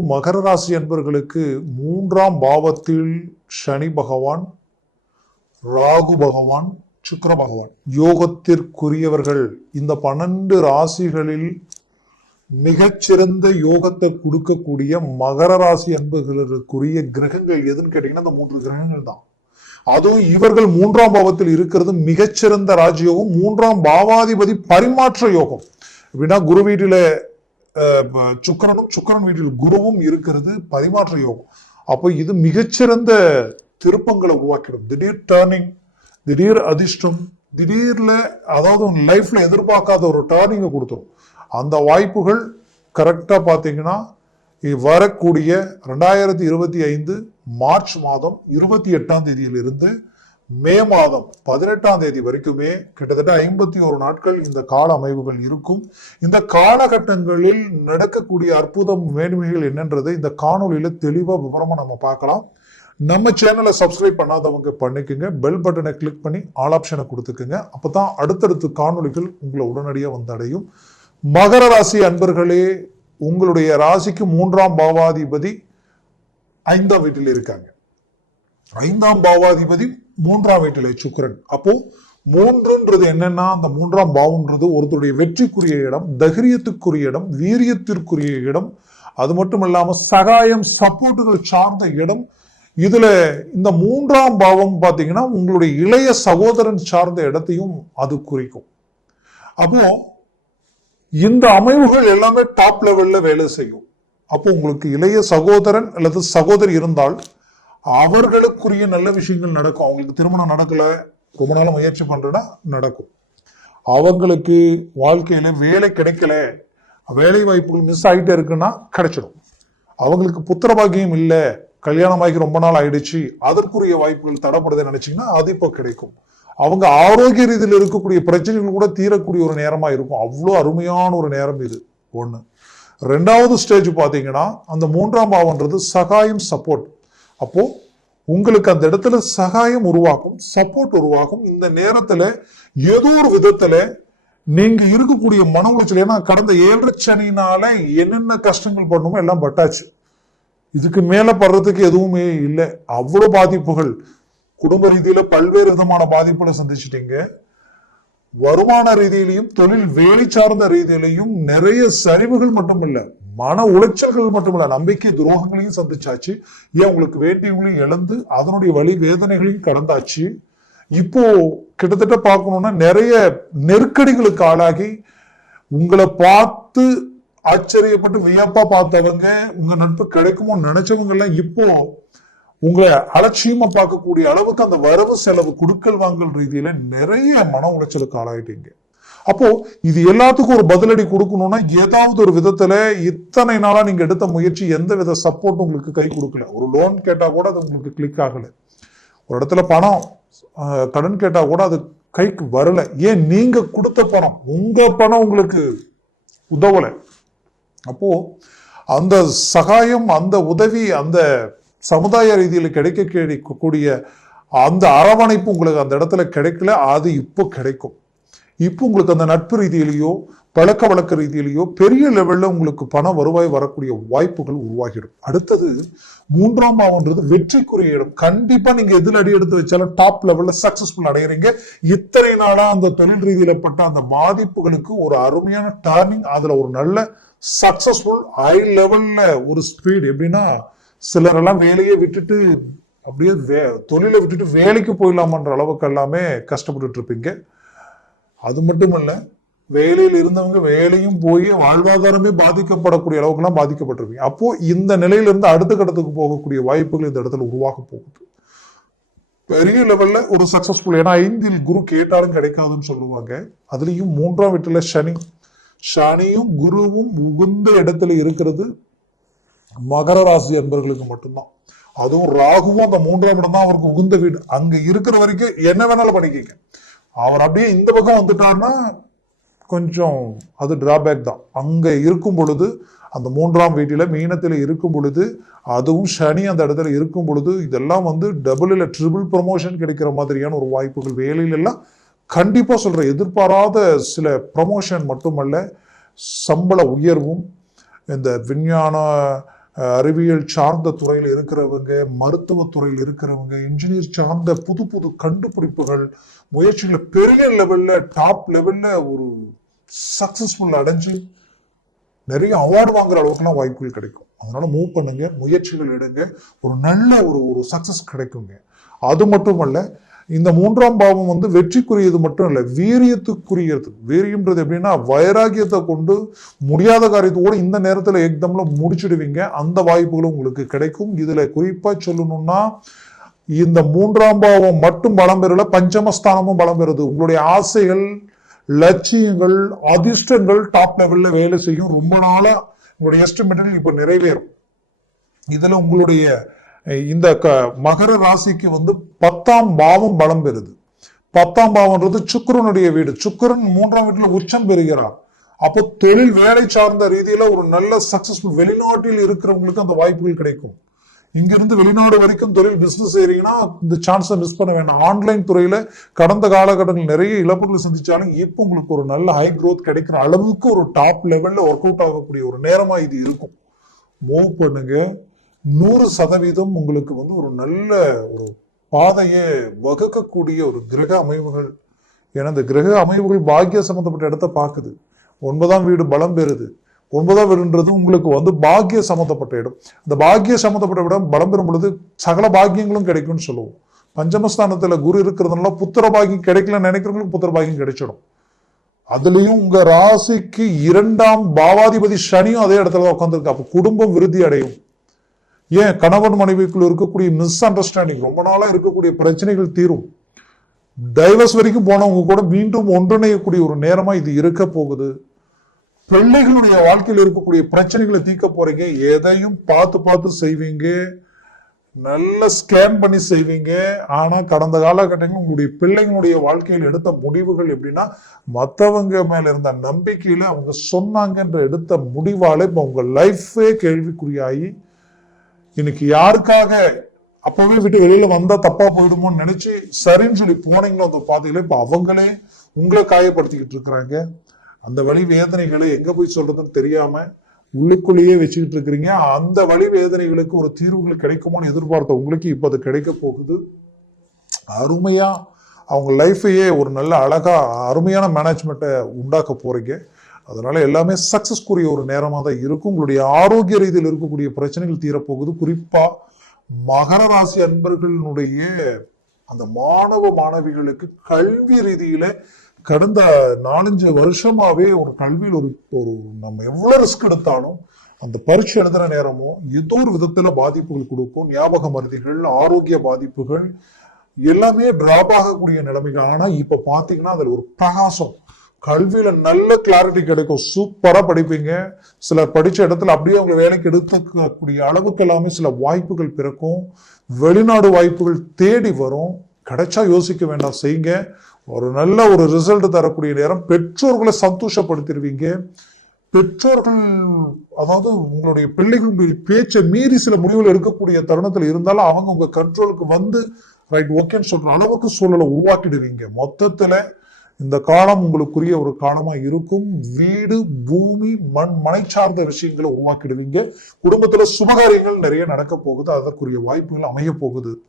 மகர ராசி அன்பர்களுக்கு மூன்றாம் பாவத்தில் சனி பகவான் ராகு பகவான் சுக்கர பகவான். யோகத்திற்குரியவர்கள் இந்த பன்னெண்டு ராசிகளில் மிகச்சிறந்த யோகத்தை கொடுக்கக்கூடிய மகர ராசி அன்பர்களுக்குரிய கிரகங்கள் எதுன்னு கேட்டீங்கன்னா அந்த மூன்று கிரகங்கள் தான். அதுவும் இவர்கள் மூன்றாம் பாவத்தில் இருக்கிறது மிகச்சிறந்த ராஜயோகம் மூன்றாம் பாவாதிபதி பரிமாற்ற யோகம். அப்படின்னா குரு வீட்டில சுக்கிரனும் சுக்கரன் வீட்டில் குருவும் இருக்கிறது பரிமாற்ற யோகம். அப்போ இது மிகச்சிறந்த திருப்பங்களை உருவாக்கிடும். திடீர் டேர்னிங் திடீர் அதிர்ஷ்டம் திடீர்ல அதாவது உங்க லைஃப்ல எதிர்பார்க்காத ஒரு டேர்னிங்கை கொடுத்துரும். அந்த வாய்ப்புகள் கரெக்டாக பார்த்தீங்கன்னா வரக்கூடிய ரெண்டாயிரத்தி இருபத்தி ஐந்து மார்ச் மாதம் இருபத்தி எட்டாம் தேதியிலிருந்து மே மாதம் பதினெட்டாம் தேதி வரைக்குமே கிட்டத்தட்ட ஐம்பத்தி ஒரு நாட்கள் இந்த கால அமைவுகள் இருக்கும். இந்த காலகட்டங்களில் நடக்கக்கூடிய அற்புதம் மேன்மைகள் என்னன்றதை இந்த காணொலியில தெளிவா விவரமா நம்ம பார்க்கலாம். நம்ம சேனலை சப்ஸ்கிரைப் பண்ணாதவங்க பண்ணிக்கோங்க. பெல் பட்டனை கிளிக் பண்ணி ஆல் ஆப்ஷனை கொடுத்துக்குங்க. அப்பதான் அடுத்தடுத்து காணொளிகள் உங்களை உடனடியாக வந்து அடையும். மகர ராசி அன்பர்களே உங்களுடைய ராசிக்கு மூன்றாம் பாவாதிபதி ஐந்தாம் வீட்டில் இருக்காங்க. ஐந்தாம் பாவாதிபதி மூன்றாம் வீட்டில் சுக்கிரன். அப்போ மூன்றுன்றது என்னன்னா அந்த மூன்றாம் பாவம்ன்றது ஒருத்தருடைய வெற்றிக்குரிய இடம் தைரியத்துக்குரிய இடம் வீரியத்திற்குரிய இடம். அது மட்டும் இல்லாமல் சகாயம் சப்போர்ட்டுகள் சார்ந்த இடம். இதுல இந்த மூன்றாம் பாவம் பார்த்தீங்கன்னா உங்களுடைய இளைய சகோதரன் சார்ந்த இடத்தையும் அது குறிக்கும். அப்போ இந்த அமைவுகள் எல்லாமே டாப் லெவல்ல வேலை செய்யும். அப்போ உங்களுக்கு இளைய சகோதரன் அல்லது சகோதரி இருந்தால் அவர்களுக்குரிய நல்ல விஷயங்கள் நடக்கும். அவங்களுக்கு திருமணம் நடக்கல. ரொம்ப நாள் முயற்சி பண்றேன்னா நடக்கும். அவங்களுக்கு வாழ்க்கையில வேலை கிடைக்கல. வேலை வாய்ப்புகள் மிஸ் ஆகிட்டே இருக்குன்னா கிடைச்சிடும். அவங்களுக்கு புத்திர பாக்கியம் இல்லை. கல்யாணமாகி ரொம்ப நாள் ஆயிடுச்சு. அதற்குரிய வாய்ப்புகள் தடப்படுதுன்னு நினைச்சிங்கன்னா அது இப்போ கிடைக்கும். அவங்க ஆரோக்கிய ரீதியில் இருக்கக்கூடிய பிரச்சனைகள் கூட தீரக்கூடிய ஒரு நேரமாக இருக்கும். அவ்வளோ அருமையான ஒரு நேரம் இது. ஒன்று ரெண்டாவது ஸ்டேஜ் பார்த்தீங்கன்னா அந்த மூன்றாம் பாவம்ன்றது சகாயம் சப்போர்ட் அப்போது உங்களுக்கு அந்த இடத்துல சகாயம் உருவாக்கும் சப்போர்ட் உருவாகும். இந்த நேரத்தில் ஏதோ ஒரு விதத்தில் நீங்க இருக்கக்கூடிய மன உளைச்சல் ஏன்னா கடந்த ஏழரை சனினால என்னென்ன கஷ்டங்கள் பண்ணுமோ எல்லாம் பட்டாச்சு. இதுக்கு மேல படுறதுக்கு எதுவுமே இல்லை. அவ்வளோ பாதிப்புகள். குடும்ப ரீதியில பல்வேறு விதமான பாதிப்புகளை சந்திச்சிட்டீங்க. வருமான ரீதியிலையும் தொழில் வேலை சார்ந்த ரீதியிலையும் நிறைய சரிவுகள் மட்டும் இல்லை மன உளைச்சல்கள் மட்டுமல்ல நம்பிக்கை துரோகங்களையும் சந்திச்சாச்சு. ஏன் உங்களுக்கு வேண்டியவங்களையும் இழந்து அதனுடைய வழி வேதனைகளையும் கடந்தாச்சு. இப்போ கிட்டத்தட்ட பார்க்கணும்னா நிறைய நெருக்கடிகளுக்கு ஆளாகி உங்களை பார்த்து ஆச்சரியப்பட்டு வியப்பா பார்த்தவங்க உங்க நட்பு கிடைக்குமோ நினைச்சவங்க எல்லாம் இப்போ உங்களை அலட்சியமா பார்க்கக்கூடிய அளவுக்கு அந்த வரவு செலவு குடுக்கல் வாங்கல் ரீதியில நிறைய மன உளைச்சலுக்கு ஆளாயிட்டீங்க. அப்போ இது எல்லாத்துக்கும் ஒரு பதிலடி கொடுக்கணும்னா ஏதாவது ஒரு விதத்துல இத்தனை நாளா நீங்க எடுத்த முயற்சி எந்த வித சப்போர்ட் உங்களுக்கு கை கொடுக்கல. ஒரு லோன் கேட்டா கூட அது உங்களுக்கு கிளிக் ஆகல. ஒரு இடத்துல பணம் கடன் கேட்டா கூட அது கைக்கு வரல. ஏன்? நீங்க கொடுத்த பணம். உங்க பணம் உங்களுக்கு உதவல. அப்போ அந்த சகாயம் அந்த உதவி அந்த சமுதாய ரீதியில் கிடைக்க கிடைக்கக்கூடிய அந்த அரவணைப்பு உங்களுக்கு அந்த இடத்துல கிடைக்கல. அது இப்போ கிடைக்கும். இப்போ உங்களுக்கு அந்த நட்பு ரீதியிலேயோ பழக்க வழக்க ரீதியிலேயோ பெரிய லெவல்ல உங்களுக்கு பண வருவாய் வரக்கூடிய வாய்ப்புகள் உருவாகிடும். அடுத்தது மூன்றாம் பாவம்ன்றது வெற்றிக்குரிய இடம். கண்டிப்பா நீங்க எதில் அடி எடுத்து வச்சாலும் டாப் லெவல்ல சக்ஸஸ்ஃபுல் அடைகிறீங்க இத்தனை நாளாக அந்த தொழில் ரீதியில பட்ட அந்த பாதிப்புகளுக்கு ஒரு அருமையான டர்னிங் அதுல ஒரு நல்ல சக்ஸஸ்ஃபுல் ஹை லெவல்ல ஒரு ஸ்பீட் எப்படின்னா சிலரெல்லாம் வேலையை விட்டுட்டு அப்படியே வே தொழிலை விட்டுட்டு வேலைக்கு போயிடலாமன்ற அளவுக்கு எல்லாமே கஷ்டப்பட்டுட்டு இருப்பீங்க. அது மட்டும் இல்ல வேலையில் இருந்தவங்க வேலையும் போய் வாழ்வாதாரமே பாதிக்கப்படக்கூடிய அளவுக்குலாம் பாதிக்கப்பட்டிருப்பீங்க. அப்போ இந்த நிலையிலிருந்து அடுத்த கட்டத்துக்கு போகக்கூடிய வாய்ப்புகள் இந்த இடத்துல உருவாக போகுது. பெரிய லெவல்ல ஒரு சக்சஸ்ஃபுல் ஏன்னா ஐந்தில் குரு கேட்டாலும் கிடைக்காதுன்னு சொல்லுவாங்க. அதுலயும் மூன்றாம் வீட்டுல சனி. சனியும் குருவும் உகுந்த இடத்துல இருக்கிறது மகர ராசி அன்பர்களுக்கு மட்டும்தான். அதுவும் ராகுவும் அந்த மூன்றாம் இடம் தான் அவருக்கு உகுந்த வீடு. அங்க இருக்கிற வரைக்கும் என்ன வேணாலும் பண்ணிக்கங்க. அவர் அப்படியே இந்த பக்கம் வந்துட்டார்னா கொஞ்சம் அது டிராபேக் தான். அங்கே இருக்கும் பொழுது அந்த மூன்றாம் வீட்டில் மீனத்தில் இருக்கும் பொழுது அதுவும் சனி அந்த இடத்துல இருக்கும் பொழுது இதெல்லாம் வந்து டபுள் இல்லை ட்ரிபிள் ப்ரொமோஷன் கிடைக்கிற மாதிரியான ஒரு வாய்ப்புகள் வேலையிலெல்லாம் எல்லாம் சொல்கிற எதிர்பாராத சில ப்ரமோஷன் மட்டுமல்ல சம்பள உயர்வும் இந்த விஞ்ஞான அறிவியல் சார்ந்த துறையில் இருக்கிறவங்க மருத்துவத்துறையில் இருக்கிறவங்க இன்ஜினியர் சார்ந்த புது புது கண்டுபிடிப்புகள் முயற்சிகளை பெரிய லெவல்ல டாப் லெவல்ல ஒரு சக்சஸ்ஃபுல் அடைஞ்சு நிறைய அவார்டு வாங்குற அளவுக்குலாம் வாய்ப்புகள் கிடைக்கும். அதனால மூவ் பண்ணுங்க முயற்சிகள் எடுங்க. ஒரு நல்ல ஒரு ஒரு சக்சஸ் கிடைக்குங்க. அது மட்டுமல்ல இந்த மூன்றாம் பாவம் வந்து வெற்றிக்குரியது மட்டும் இல்லை வீரியத்துக்குரியது. வீரியன்றது எப்படின்னா வைராகியத்தை கொண்டு முடியாத காரியத்தை கூட இந்த நேரத்தில் எக்தம்ல முடிச்சிடுவீங்க. அந்த வாய்ப்புகளும் உங்களுக்கு கிடைக்கும். இதில் குறிப்பாக சொல்லணும்னா இந்த மூன்றாம் பாவம் மட்டும் பலம் பெறல பஞ்சமஸ்தானமும் பலம் பெறுது. உங்களுடைய ஆசைகள் லட்சியங்கள் அதிர்ஷ்டங்கள் டாப் லெவலில் வேலை செய்யும். ரொம்ப நாளாக உங்களுடைய எஸ்டிமேட்டில் இப்போ நிறைவேறும். இதில் உங்களுடைய இந்த க மகர ராசிக்கு வந்து பத்தாம் பாவம் பலம் பெறுது. பத்தாம் பாவம்ன்றது சுக்கரனுடைய வீடு. சுக்கரன் மூன்றாம் வீட்டில் உச்சம் பெறுகிறார். அப்போ தொழில் வேலை சார்ந்த ரீதியில ஒரு நல்ல சக்சஸ்ஃபுல் வெளிநாட்டில் இருக்கிறவங்களுக்கு அந்த வாய்ப்புகள் கிடைக்கும். இங்கிருந்து வெளிநாடு வரைக்கும் தொழில் பிசினஸ் செய்றீங்கன்னா இந்த சான்ஸை மிஸ் பண்ண வேண்டாம். ஆன்லைன் துறையில கடந்த காலகட்டங்கள் நிறைய இழப்புகளை சந்திச்சாலும் இப்போ உங்களுக்கு ஒரு நல்ல ஹை க்ரோத் கிடைக்கிற அளவுக்கு ஒரு டாப் லெவல்ல ஒர்க் அவுட் ஆகக்கூடிய ஒரு நேரமா இது இருக்கும். மூவ் பண்ணுங்க. நூறு சதவீதம் உங்களுக்கு வந்து ஒரு நல்ல ஒரு பாதையை வகுக்கக்கூடிய ஒரு கிரக அமைவுகள். ஏன்னா இந்த கிரக அமைவுகள் பாக்கிய சம்மந்தப்பட்ட இடத்த பார்க்குது. ஒன்பதாம் வீடு பலம் பெறுது. ஒன்பதாம் வீடுன்றது உங்களுக்கு வந்து பாக்கிய சம்மந்தப்பட்ட இடம். அந்த பாக்கிய சம்மந்தப்பட்ட இடம் பலம் பெறும் பொழுது சகல பாக்கியங்களும் கிடைக்கும்னு சொல்லுவோம். பஞ்சமஸ்தானத்தில் குரு இருக்கிறதுனால புத்திர பாக்கியம் கிடைக்கலன்னு நினைக்கிறவங்களுக்கு புத்திர பாக்கியம் கிடைச்சிடும். அதுலேயும் உங்கள் ராசிக்கு இரண்டாம் பாவாதிபதி சனியும் அதே இடத்துல தான் உட்காந்துருக்கு அப்போ குடும்பம் விருத்தி அடையும். ஏன் கணவன் மனைவிக்குள் இருக்கக்கூடிய மிஸ் அண்டர்ஸ்டாண்டிங் ரொம்ப நாளாக இருக்கக்கூடிய பிரச்சனைகள் தீரும். டைவர்ஸ் வரைக்கும் போனவங்க கூட மீண்டும் ஒன்றிணையக்கூடிய ஒரு நேரமாக இது இருக்க போகுது. பிள்ளைகளுடைய வாழ்க்கையில் இருக்கக்கூடிய பிரச்சனைகளை தீர்க்க போறீங்க. எதையும் பார்த்து பார்த்து செய்வீங்க. நல்ல ஸ்கேன் பண்ணி செய்வீங்க. ஆனால் கடந்த காலகட்டங்களில் உங்களுடைய பிள்ளைங்களுடைய வாழ்க்கையில் எடுத்த முடிவுகள் எப்படின்னா மற்றவங்க மேல இருந்த நம்பிக்கையில அவங்க சொன்னாங்கன்ற எடுத்த முடிவாலே இப்போ உங்க லைஃபே கேள்விக்குறியாகி இன்னைக்கு யாருக்காக அப்பவே விட்டு வெளியில வந்தா தப்பா போயிடுமோன்னு நினைச்சு சரின்னு சொல்லி போனீங்களோ அந்த பாதையில இப்ப அவங்களே உங்களை காயப்படுத்திக்கிட்டு இருக்கிறாங்க. அந்த வழி வேதனைகளை எங்க போய் சொல்றதுன்னு தெரியாம உள்ளுக்குள்ளேயே வச்சுக்கிட்டு இருக்கிறீங்க. அந்த வழி வேதனைகளுக்கு ஒரு தீர்வுகள் கிடைக்குமோன்னு எதிர்பார்த்த உங்களுக்கு இப்ப அது கிடைக்க போகுது. அருமையா அவங்க லைஃபையே ஒரு நல்ல அழகா அருமையான மேனேஜ்மெண்ட்டை உண்டாக்க போறீங்க. அதனால் எல்லாமே சக்ஸஸ்க்குரிய ஒரு நேரமாக தான் இருக்கும். உங்களுடைய ஆரோக்கிய ரீதியில் இருக்கக்கூடிய பிரச்சனைகள் தீரப்போகுது. குறிப்பாக மகர ராசி அன்பர்களினுடைய அந்த மாணவ மாணவிகளுக்கு கல்வி ரீதியில கடந்த நாலஞ்சு வருஷமாவே ஒரு கல்வியில் ஒரு ஒரு நம்ம எவ்வளவு ரிஸ்க் எடுத்தாலும் அந்த பரீட்சை எழுதுற நேரமோ ஏதோ ஒரு விதத்துல பாதிப்புகள் கொடுக்கும். ஞாபக மருதிகள் ஆரோக்கிய பாதிப்புகள் எல்லாமே டிராப் ஆகக்கூடிய நிலைமைகள் ஆனா இப்ப பாத்தீங்கன்னா அதுல ஒரு பிரகாசம். கல்வியில் நல்ல கிளாரிட்டி கிடைக்கும். சூப்பராக படிப்பீங்க. சிலர் படித்த இடத்துல அப்படியே அவங்க வேலைக்கு எடுத்துக்கக்கூடிய அளவுக்கு எல்லாமே சில வாய்ப்புகள் பிறக்கும். வெளிநாடு வாய்ப்புகள் தேடி வரும். கிடைச்சா யோசிக்க வேண்டாம். செய்யுங்க. ஒரு நல்ல ஒரு ரிசல்ட் தரக்கூடிய நேரம் பெற்றோர்களை சந்தோஷப்படுத்திடுவீங்க. பெற்றோர்கள் அதாவது உங்களுடைய பிள்ளைகளுடைய பேச்சை மீறி சில முடிவுகள் எடுக்கக்கூடிய தருணத்தில் இருந்தாலும் அவங்க உங்க கண்ட்ரோலுக்கு வந்து ரைட் ஓகேன்னு சொல்ற அளவுக்கு சூழலை உருவாக்கிடுவீங்க. மொத்தத்துல இந்த காலம் உங்களுக்குரிய ஒரு காலமா இருக்கும். வீடு பூமி மண் மனை சார்ந்த விஷயங்களை உருவாக்கிடுவீங்க. குடும்பத்துல சுபகாரியங்கள் நிறைய நடக்க போகுது. அதற்குரிய வாய்ப்புகள் அமைய போகுது.